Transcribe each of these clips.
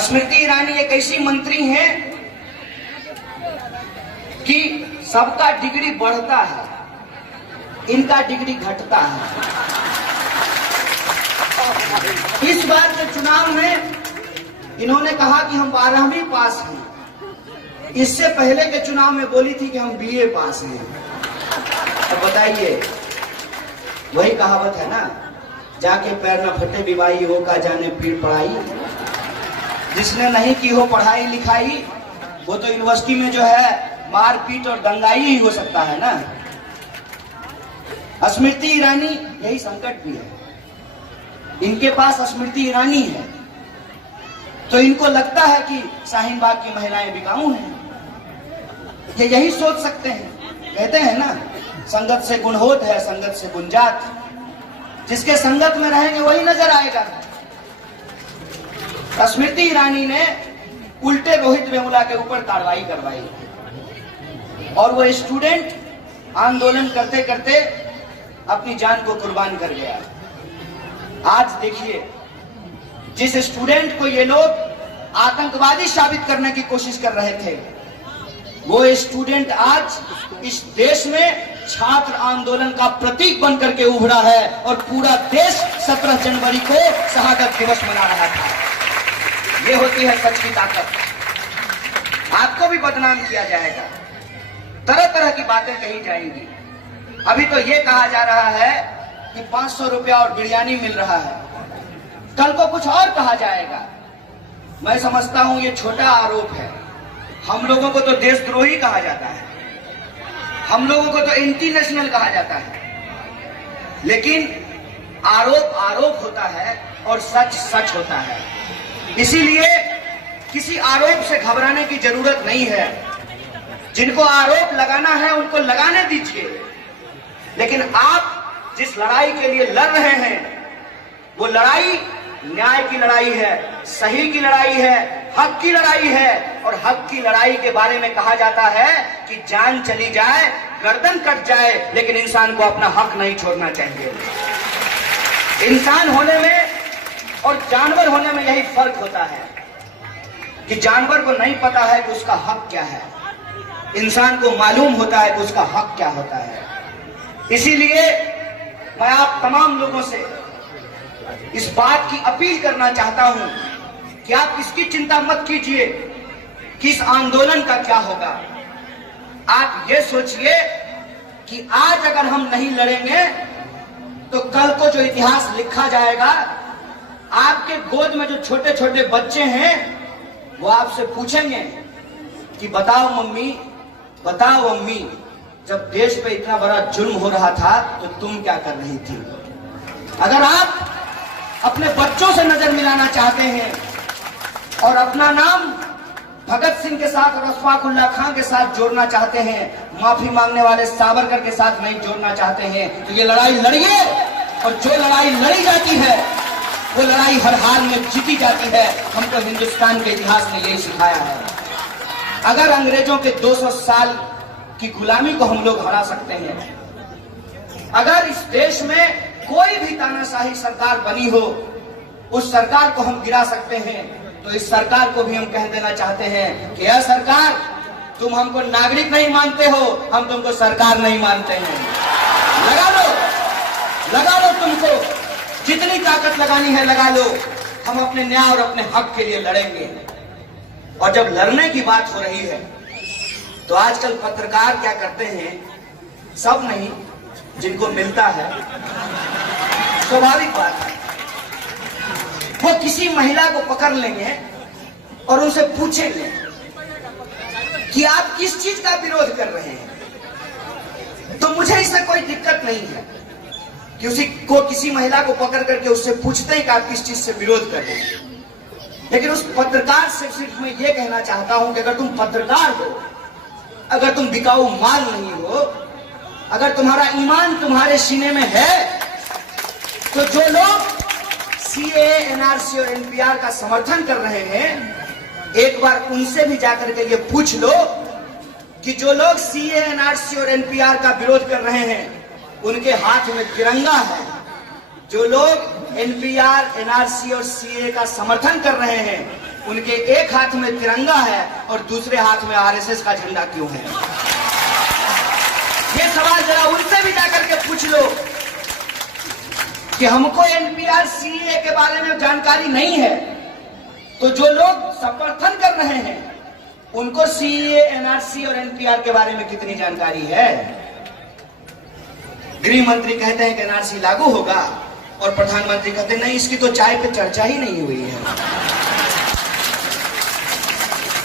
स्मृति ईरानी एक ऐसी मंत्री हैं कि सबका डिग्री बढ़ता है, इनका डिग्री घटता है। इस बार के चुनाव में इन्होंने कहा कि हम 12वीं पास हैं। इससे पहले के चुनाव में बोली थी कि हम BA पास हैं। तो बताइए, वही कहावत है ना, जाके पैर न फटे विवाही हो का जाने पीर पढ़ाई। जिसने नहीं की हो पढ़ाई लिखाई वो तो यूनिवर्सिटी में जो है मारपीट और दंगाई ही हो सकता है ना। स्मृति ईरानी यही संकट भी है, इनके पास स्मृति ईरानी है तो इनको लगता है कि शाहीन बाग की महिलाएं बिकाऊ हैं। ये यही सोच सकते हैं। कहते हैं ना, संगत से गुण होत है, संगत से गुण जात। जिसके संगत में रहेंगे वही नजर आएगा। स्मृति ईरानी ने उल्टे रोहित वेमुला के ऊपर कार्रवाई करवाई और वो स्टूडेंट आंदोलन करते करते अपनी जान को कुर्बान कर गया। आज देखिए, जिस स्टूडेंट को ये लोग आतंकवादी साबित करने की कोशिश कर रहे थे, वो स्टूडेंट आज इस देश में छात्र आंदोलन का प्रतीक बनकर के उभरा है और पूरा देश 17 जनवरी को शहादत दिवस मना रहा था। ये होती है सच की ताकत। आपको भी बदनाम किया जाएगा, तरह तरह की बातें कही जाएंगी। अभी तो ये कहा जा रहा है कि 500 रुपया और बिरयानी मिल रहा है, कल को कुछ और कहा जाएगा। मैं समझता हूं ये छोटा आरोप है। हम लोगों को तो देशद्रोही कहा जाता है, हम लोगों को तो एंटी नेशनल कहा जाता है, लेकिन आरोप आरोप होता है और सच सच होता है। इसीलिए किसी आरोप से घबराने की जरूरत नहीं है। जिनको आरोप लगाना है उनको लगाने दीजिए, लेकिन आप जिस लड़ाई के लिए लड़ रहे हैं वो लड़ाई न्याय की लड़ाई है, सही की लड़ाई है, हक की लड़ाई है। और हक की लड़ाई के बारे में कहा जाता है कि जान चली जाए, गर्दन कट जाए, लेकिन इंसान को अपना हक नहीं छोड़ना चाहिए। इंसान होने में और जानवर होने में यही फर्क होता है कि जानवर को नहीं पता है कि उसका हक क्या है, इंसान को मालूम होता है कि उसका हक क्या होता है। इसीलिए मैं आप तमाम लोगों से इस बात की अपील करना चाहता हूं कि आप इसकी चिंता मत कीजिए कि इस आंदोलन का क्या होगा। आप ये सोचिए कि आज अगर हम नहीं लड़ेंगे तो कल को जो इतिहास लिखा जाएगा, आपके गोद में जो छोटे छोटे बच्चे हैं वो आपसे पूछेंगे कि बताओ मम्मी, बताओ अम्मी, जब देश पे इतना बड़ा जुल्म हो रहा था तो तुम क्या कर रही थी। अगर आप अपने बच्चों से नजर मिलाना चाहते हैं और अपना नाम भगत सिंह के साथ और अशफाकुल्लाह खां के साथ जोड़ना चाहते हैं, माफी मांगने वाले सावरकर के साथ नहीं जोड़ना चाहते हैं, तो ये लड़ाई लड़िए। और जो लड़ाई लड़ी जाती है वो लड़ाई हर हाल में जीती जाती है। हमको हिंदुस्तान के इतिहास ने यही सिखाया है। अगर अंग्रेजों के 200 साल की गुलामी को हम लोग हरा सकते हैं, अगर इस देश में कोई भी तानाशाही सरकार बनी हो, उस सरकार को हम गिरा सकते हैं, तो इस सरकार को भी हम कह देना चाहते हैं कि यह सरकार, तुम हमको नागरिक नहीं मानते हो, हम तुमको सरकार नहीं मानते हैं। लगा लो तुमको जितनी ताकत लगानी है लगा लो। हम अपने न्याय और अपने हक के लिए लड़ेंगे। और जब लड़ने की बात हो रही है तो आजकल पत्रकार क्या करते हैं, सब नहीं, जिनको मिलता है, स्वाभाविक बात है, वो किसी महिला को पकड़ लेंगे और उनसे पूछेंगे कि आप किस चीज का विरोध कर रहे हैं। तो मुझे इसमें कोई दिक्कत नहीं है कि किसी महिला को पकड़ करके उससे पूछते हैं कि आप किस चीज से विरोध कर रहे हैं, लेकिन उस पत्रकार से सिर्फ मैं ये कहना चाहता हूं कि अगर तुम पत्रकार हो, अगर तुम बिकाऊ माल नहीं हो, अगर तुम्हारा ईमान तुम्हारे सीने में है, तो जो लोग CAA, NRC और NPR का समर्थन कर रहे हैं, एक बार उनसे भी जाकर के ये पूछ लो कि जो लोग CAA, NRC और NPR का विरोध कर रहे हैं उनके हाथ में तिरंगा है, जो लोग NPR, NRC और CAA का समर्थन कर रहे हैं उनके एक हाथ में तिरंगा है और दूसरे हाथ में आरएसएस का झंडा क्यों है? ये सवाल जरा उनसे भी जाकर के पूछ लो कि हमको एनपीआर सीए के बारे में जानकारी नहीं है, तो जो लोग समर्थन कर रहे हैं उनको सीए, एनआरसी और एनपीआर के बारे में कितनी जानकारी है? गृह मंत्री कहते हैं कि एनआरसी लागू होगा और प्रधानमंत्री कहते हैं नहीं, इसकी तो चाय पे चर्चा ही नहीं हुई है।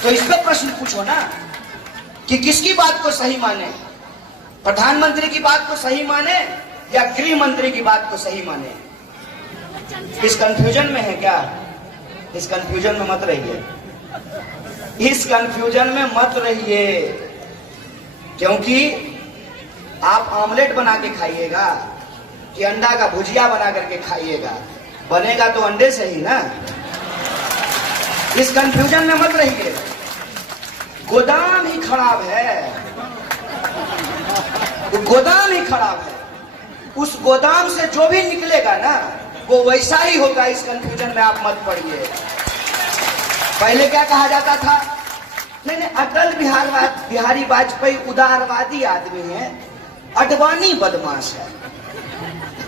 तो इस पर प्रश्न पूछो ना कि किसकी बात को सही माने, प्रधानमंत्री की बात को सही माने या गृह मंत्री की बात को सही माने? इस कंफ्यूजन में है क्या? इस कंफ्यूजन में मत रहिए, इस कंफ्यूजन में मत रहिए, क्योंकि आप ऑमलेट बना के खाइएगा कि अंडा का भुजिया बना करके खाइएगा, बनेगा तो अंडे से ही ना। इस कंफ्यूजन में मत रहिए। गोदाम ही खराब है, गोदाम ही खराब है। उस गोदाम से जो भी निकलेगा ना वो वैसा ही होगा। इस कंफ्यूजन में आप मत पड़िए। पहले क्या कहा जाता था? नहीं, अटल बिहारी वाजपेयी उदारवादी आदमी है, अडवाणी बदमाश है।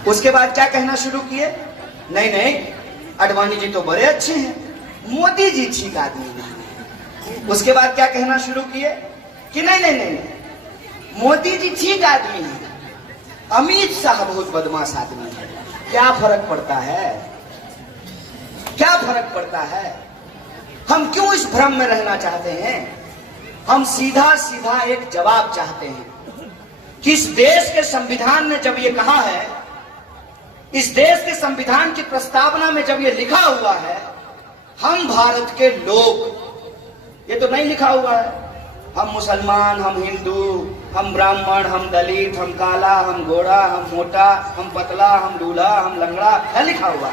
उसके बाद क्या कहना शुरू किए? नहीं, अडवाणी जी तो बड़े अच्छे हैं, मोदी जी ठीक आदमी नहीं। उसके बाद क्या कहना शुरू किए कि नहीं, मोदी जी ठीक आदमी है, अमित शाह बहुत बदमाश आदमी है। क्या फर्क पड़ता है? क्या फर्क पड़ता है? हम क्यों इस भ्रम में रहना चाहते हैं? हम सीधा सीधा एक जवाब चाहते हैं कि इस देश के संविधान ने जब ये कहा है, इस देश के संविधान की प्रस्तावना में जब ये लिखा हुआ है हम भारत के लोग, ये तो नहीं लिखा हुआ है हम मुसलमान, हम हिंदू, हम ब्राह्मण, हम दलित, हम काला, हम गोरा, हम मोटा, हम पतला, हम दूल्हा, हम लंगड़ा, है लिखा हुआ।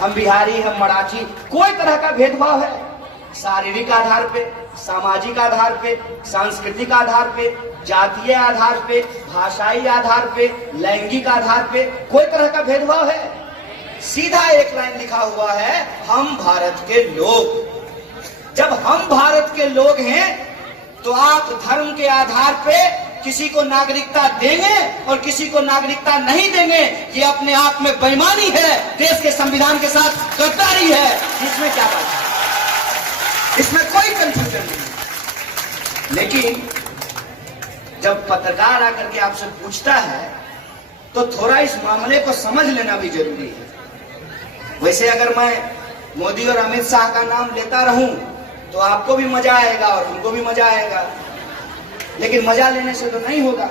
हम बिहारी, हम मराठी, कोई तरह का भेदभाव है शारीरिक आधार पे, सामाजिक आधार पे, सांस्कृतिक आधार पे, जातीय आधार पे, भाषाई आधार पे, लैंगिक आधार पे कोई तरह का भेदभाव है? सीधा एक लाइन लिखा हुआ है, हम भारत के लोग। जब हम भारत के लोग हैं तो आप धर्म के आधार पे किसी को नागरिकता देंगे और किसी को नागरिकता नहीं देंगे, ये अपने आप में बेईमानी है, देश के संविधान के साथ गद्दारी है। इसमें क्या बात है? इसमें कोई कंफ्यूजन नहीं। लेकिन जब पत्रकार आकर के आपसे पूछता है तो थोड़ा इस मामले को समझ लेना भी जरूरी है। वैसे अगर मैं मोदी और अमित शाह का नाम लेता रहूं तो आपको भी मजा आएगा और हमको भी मजा आएगा, लेकिन मजा लेने से तो नहीं होगा,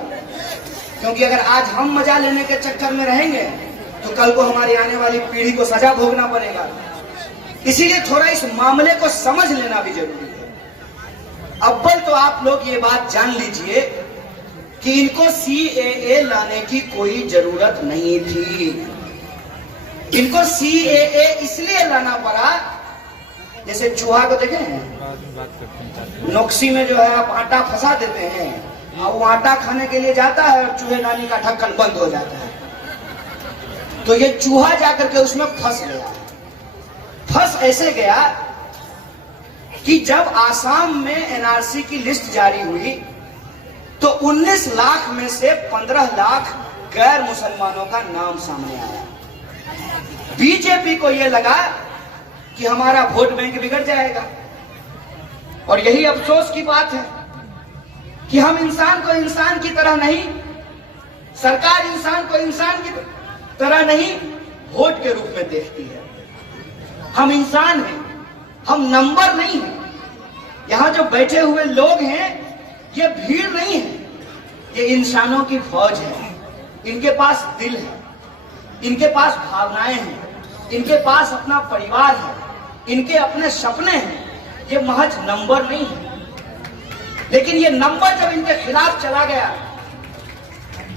क्योंकि अगर आज हम मजा लेने के चक्कर में रहेंगे तो कल को हमारी आने वाली पीढ़ी को सजा भोगना पड़ेगा। इसीलिए थोड़ा इस मामले को समझ लेना भी जरूरी है। अव्वल तो आप लोग ये बात जान लीजिए कि इनको सीएए लाने की कोई जरूरत नहीं थी। इनको सीएए इसलिए लाना पड़ा, जैसे चूहा को देखे हैं नोक्सी में जो है आप आटा फंसा देते हैं और वो आटा खाने के लिए जाता है और चूहेदानी का ढक्कन बंद हो जाता है, तो ये चूहा जाकर के उसमें फंस गया। फंस ऐसे गया कि जब आसाम में एनआरसी की लिस्ट जारी हुई तो 19 लाख में से 15 लाख गैर मुसलमानों का नाम सामने आया। बीजेपी को यह लगा कि हमारा वोट बैंक बिगड़ जाएगा, और यही अफसोस की बात है कि हम इंसान को इंसान की तरह नहीं, सरकार इंसान को इंसान की तरह नहीं वोट के रूप में देखती है। हम इंसान हैं, हम नंबर नहीं हैं। यहां जो बैठे हुए लोग हैं ये भीड़ नहीं है, ये इंसानों की फौज है। इनके पास दिल है, इनके पास भावनाएं हैं, इनके पास अपना परिवार है, इनके अपने सपने हैं। ये महज नंबर नहीं है। लेकिन ये नंबर जब इनके खिलाफ चला गया,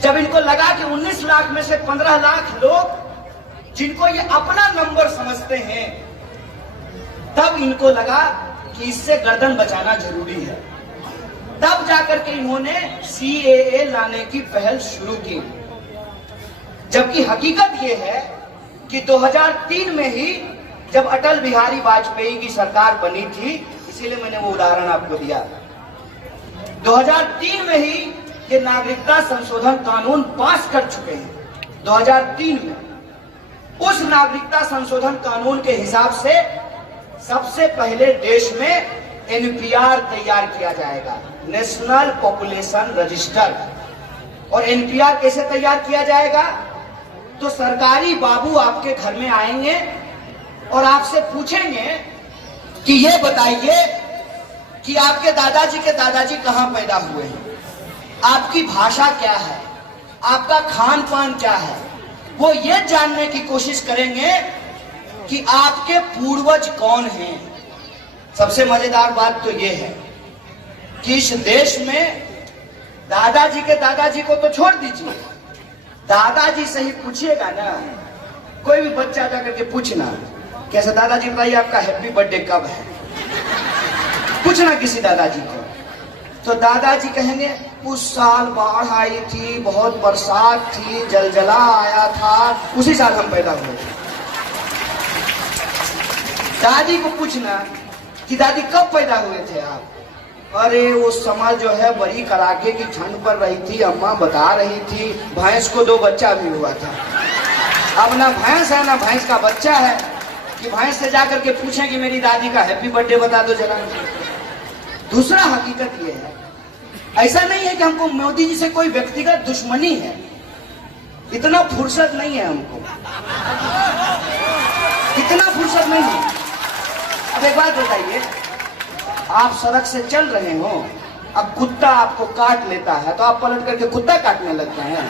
जब इनको लगा कि 19 लाख में से 15 लाख लोग जिनको ये अपना नंबर समझते हैं, तब इनको लगा कि इससे गर्दन बचाना जरूरी है। तब जाकर के इन्होंने सीएए लाने की पहल शुरू की। जबकि हकीकत यह है कि 2003 में ही जब अटल बिहारी वाजपेयी की सरकार बनी थी, इसीलिए मैंने वो उदाहरण आपको दिया। 2003 में ही ये नागरिकता संशोधन कानून पास कर चुके हैं। 2003 में उस नागरिकता संशोधन कानून के हिसाब से सबसे पहले देश में एनपीआर तैयार किया जाएगा, नेशनल पॉपुलेशन रजिस्टर। और एनपीआर कैसे तैयार किया जाएगा? तो सरकारी बाबू आपके घर में आएंगे और आपसे पूछेंगे कि ये बताइए कि आपके दादाजी कहां पैदा हुए हैं, आपकी भाषा क्या है, आपका खान पान क्या है। वो ये जानने की कोशिश करेंगे कि आपके पूर्वज कौन हैं। सबसे मजेदार बात तो ये है कि इस देश में दादाजी को तो छोड़ दीजिए, दादाजी से ही पूछिएगा ना, कोई भी बच्चा जाकर के पूछना कैसे दादाजी बताइए आपका हैप्पी बर्थडे कब है, पूछना किसी दादाजी को, तो दादाजी कहेंगे उस साल बाढ़ आई थी, बहुत बरसात थी, जलजला आया था, उसी साल हम पैदा हुए थे। दादी को पूछना कि दादी कब पैदा हुए थे आप, अरे वो समय जो है बड़ी कड़ाके की ठंड पड़ रही थी, अम्मा बता रही थी, भैंस को 2 बच्चा भी हुआ था। अब ना भैंस है ना भैंस का बच्चा है कि भैंस से जाकर के पूछें कि मेरी दादी का हैप्पी बर्थडे बता दो जरा। दूसरा हकीकत ये है, ऐसा नहीं है कि हमको मोदी जी से कोई व्यक्तिगत दुश्मनी है, इतना फुर्सत नहीं है हमको, इतना फुर्सत नहीं है। अब एक बात बताइए, आप सड़क से चल रहे हो, अब कुत्ता आपको काट लेता है तो आप पलट करके कुत्ता काटने लगते हैं?